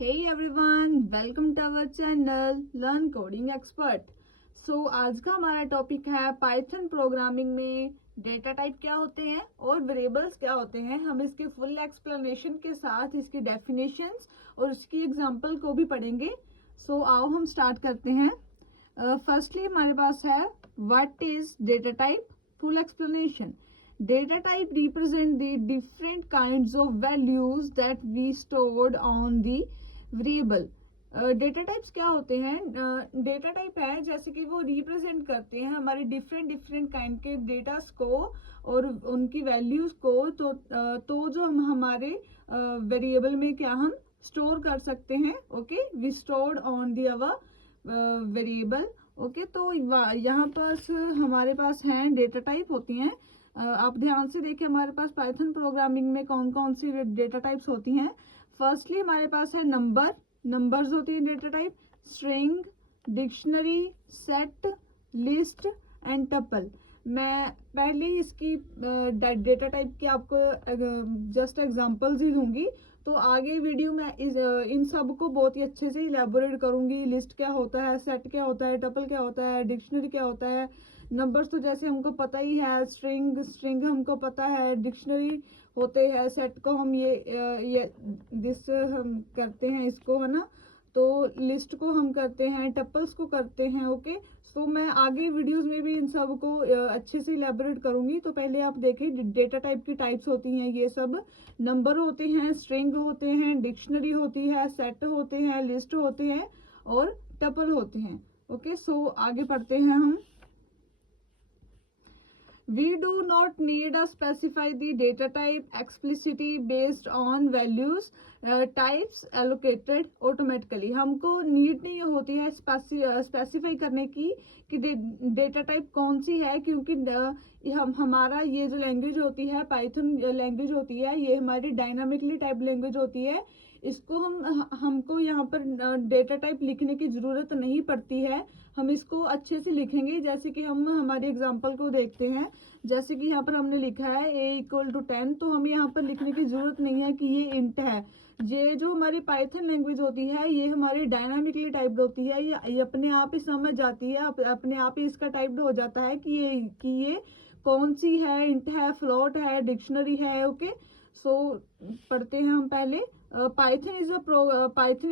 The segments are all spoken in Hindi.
Hey everyone, welcome to our channel Learn Coding Expert. आज का हमारा टॉपिक है पाइथन प्रोग्रामिंग में डेटा टाइप क्या होते हैं और वेरिएबल्स क्या होते हैं। हम इसके फुल एक्सप्लेनेशन के साथ इसकी डेफिनेशंस और उसकी एग्जांपल को भी पढ़ेंगे। आओ हम स्टार्ट करते हैं। फर्स्टली हमारे पास है what is data type. Full explanation: data type represent the different kinds of values that we stored on the variable. Data types क्या होते हैं? डेटा टाइप है जैसे कि वो रिप्रेजेंट करते हैं हमारे डिफरेंट काइंड के डेटास को और उनकी वैल्यूज को। तो जो हम हमारे वेरिएबल में क्या हम स्टोर कर सकते हैं। Okay, we stored on the our variable. Okay, तो यहाँ पास हमारे पास हैं डेटा टाइप होती हैं। आप ध्यान से देखिए हमारे पास पाइथन प्रोग्रामिंग में कौन कौन सी डेटा टाइप्स होती हैं। फर्स्टली हमारे पास है नंबर्स होती हैं data type, string, dictionary, set, list and tuple. मैं पहले ही इसकी डेटा टाइप की आपको जस्ट एग्जांपल्स ही दूंगी, तो आगे वीडियो में इन सब को बहुत ही अच्छे से इलेबोरेट करूंगी। लिस्ट क्या होता है, सेट क्या होता है, टपल क्या होता है, डिक्शनरी क्या होता है। नंबर्स तो जैसे हमको पता ही है, स्ट्रिंग हमको पता है, डिक्शनरी होते हैं, सेट को हम ये दिस हम करते हैं इसको, है ना। तो लिस्ट को हम करते हैं, टपल्स को करते हैं। ओके, सो मैं आगे वीडियोस में भी इन सब को अच्छे से इलेबोरेट करूंगी। तो पहले आप देखें डेटा टाइप की टाइप्स होती हैं ये सब। नंबर होते हैं, स्ट्रिंग होते हैं, डिक्शनरी होती है, सेट होते हैं, लिस्ट होते हैं और टपल होते हैं। ओके, सो आगे पढ़ते हैं हम। We do not need to specify the data type explicitly based on values types allocated automatically. हमको नीड नहीं होती है स्पेसिफाई करने की कि डेटा टाइप कौन सी है, क्योंकि हमारा ये जो लैंग्वेज होती है, पाइथन लैंग्वेज होती है, ये हमारी डायनामिकली टाइप लैंग्वेज होती है। इसको हमको यहाँ पर डेटा टाइप लिखने की ज़रूरत नहीं पड़ती है। हम इसको अच्छे से लिखेंगे, जैसे कि हम हमारी एग्जांपल को देखते हैं। जैसे कि यहाँ पर हमने लिखा है a=10, तो हमें यहाँ पर लिखने की ज़रूरत नहीं है कि ये इंट है। ये जो हमारी पाइथन लैंग्वेज होती है, ये हमारी डायनामिकली टाइप्ड होती है। ये अपने आप ही समझ जाती है, अपने आप ही इसका टाइप्ड हो जाता है कि ये कौन सी है, इंट है, फ्लोट है, डिक्शनरी है। ओके, सो पढ़ते हैं हम पहले। Python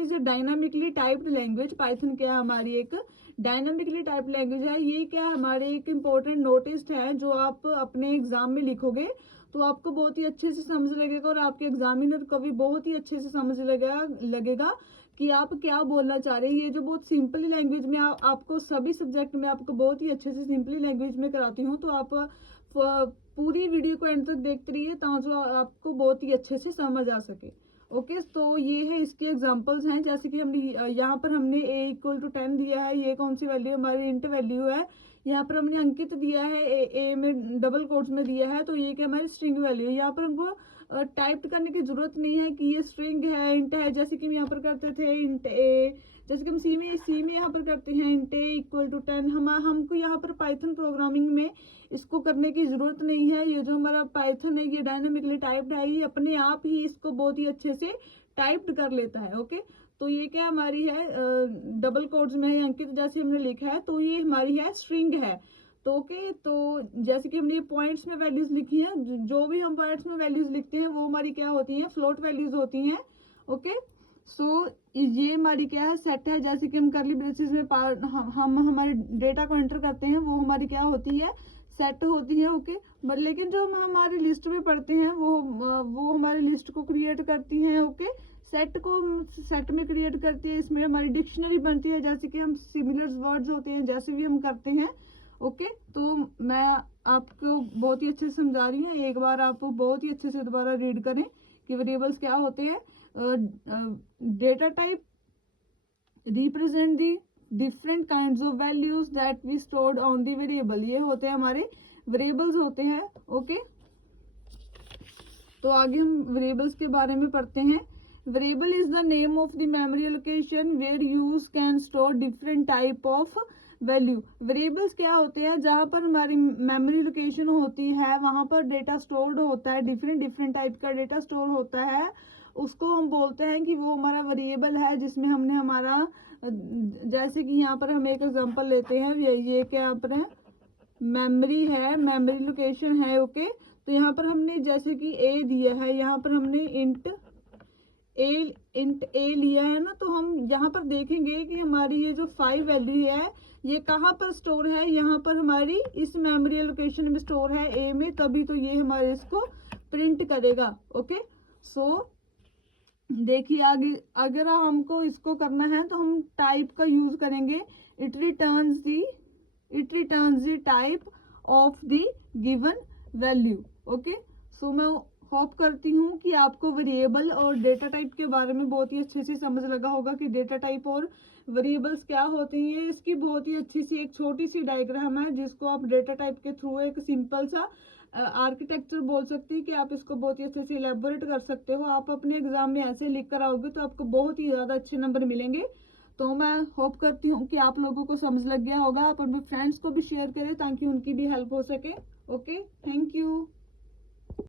is a dynamically typed language. Python क्या है? हमारी एक डायनामिकली टाइप लैंग्वेज है। ये क्या है? हमारे एक इम्पोर्टेंट नोटिस है जो आप अपने एग्जाम में लिखोगे तो आपको बहुत ही अच्छे से समझ लगेगा और आपके एग्जामिनर को भी बहुत ही अच्छे से समझ लगेगा कि आप क्या बोलना चाह रहे हैं। ये जो बहुत सिंपली लैंग्वेज में आपको सभी सब्जेक्ट में आपको बहुत ही अच्छे से सिंपली लैंग्वेज में कराती हूँ, तो आप पूरी वीडियो को एंड तक देखते रहिए ताकि आपको बहुत ही अच्छे से समझ आ सके। ओके, तो ये है इसके एग्जांपल्स हैं। जैसे कि हमने यहाँ पर हमने a=10 दिया है। ये कौन सी वैल्यू? हमारी इंट वैल्यू है। यहाँ पर हमने अंकित दिया है, ए में डबल कोट्स में दिया है, तो ये क्या हमारी स्ट्रिंग वैल्यू है। यहाँ पर हमको टाइप करने की जरूरत नहीं है कि ये स्ट्रिंग है, इंट है, जैसे कि हम यहाँ पर करते थे इंट ए। जैसे कि हम सी में यहाँ पर करते हैं इंट a=10। हमको यहाँ पर पाइथन प्रोग्रामिंग में इसको करने की जरूरत नहीं है। ये जो हमारा पाइथन है ये डायनामिकली टाइप्ड है, ये अपने आप ही इसको बहुत ही अच्छे से टाइप्ड कर लेता है। ओके, तो ये क्या हमारी है? डबल कोट्स में है अंकित जैसे हमने लिखा है, तो ये हमारी है स्ट्रिंग है। तो ओके, तो जैसे कि हमने पॉइंट्स में वैल्यूज लिखी हैं, जो भी हम पॉइंट्स में वैल्यूज लिखते हैं वो हमारी क्या होती हैं? फ्लोट वैल्यूज होती हैं। ओके, सो ये हमारी क्या है? सेट है। जैसे कि हम करली ब्रेसेस में हम हमारे डेटा को एंटर करते हैं, वो हमारी क्या होती है? सेट होती है। ओके, लेकिन जो हम हमारी लिस्ट में पढ़ते हैं वो हमारी लिस्ट को क्रिएट करती हैं। ओके, सेट को सेट में क्रिएट करती है, इसमें हमारी डिक्शनरी बनती है। जैसे कि हम सिमिलर वर्ड्स होते हैं जैसे भी हम करते हैं। ओके, तो मैं आपको बहुत ही अच्छे से समझा रही हूँ, एक बार आप बहुत ही अच्छे से दोबारा रीड करें कि वेरिएबल्स क्या होते हैं। Data type represent the different kinds of values that we stored on the variable. ये होते हैं हमारे वेरिएबल्स होते हैं। ओके, तो आगे हम वेरिएबल्स के बारे में पढ़ते हैं। Variable is the name of the memory location where use can store different type of value. Variables क्या होते हैं? जहाँ पर हमारी मेमोरी लोकेशन होती है वहां पर डेटा स्टोर्ड होता है, डिफरेंट टाइप का डेटा स्टोर होता है। उसको हम बोलते हैं कि वो हमारा वेरिएबल है, जिसमें हमने हमारा जैसे कि यहाँ पर हम एक एग्जांपल लेते हैं, ये क्या यहाँ पर है, मेमोरी है, मेमोरी लोकेशन है। ओके, तो यहाँ पर हमने जैसे कि ए दिया है, यहाँ पर हमने इंट ए लिया है ना, तो हम यहाँ पर देखेंगे कि हमारी ये जो 5 वैल्यू है ये कहाँ पर स्टोर है, यहाँ पर हमारी इस मेमोरी लोकेशन में स्टोर है ए में, तभी तो ये हमारे इसको प्रिंट करेगा। ओके, सो देखिए आगे अगर हमको इसको करना है तो हम टाइप का यूज करेंगे, it returns the type of the given value. Okay, so मैं होप करती हूँ कि आपको वेरिएबल और डेटा टाइप के बारे में बहुत ही अच्छे से समझ लगा होगा कि डेटा टाइप और वेरिएबल्स क्या होते हैं। ये इसकी बहुत ही अच्छी सी एक छोटी सी डायग्राम है, जिसको आप डेटा टाइप के थ्रू एक सिंपल सा आर्किटेक्चर बोल सकते हैं कि आप इसको बहुत ही अच्छे से इलेबोरेट कर सकते हो। आप अपने एग्जाम में ऐसे लिख कर आओगे तो आपको बहुत ही ज़्यादा अच्छे नंबर मिलेंगे। तो मैं होप करती हूँ कि आप लोगों को समझ लग गया होगा। आप अपने फ्रेंड्स को भी शेयर करें ताकि उनकी भी हेल्प हो सके। Okay, thank you.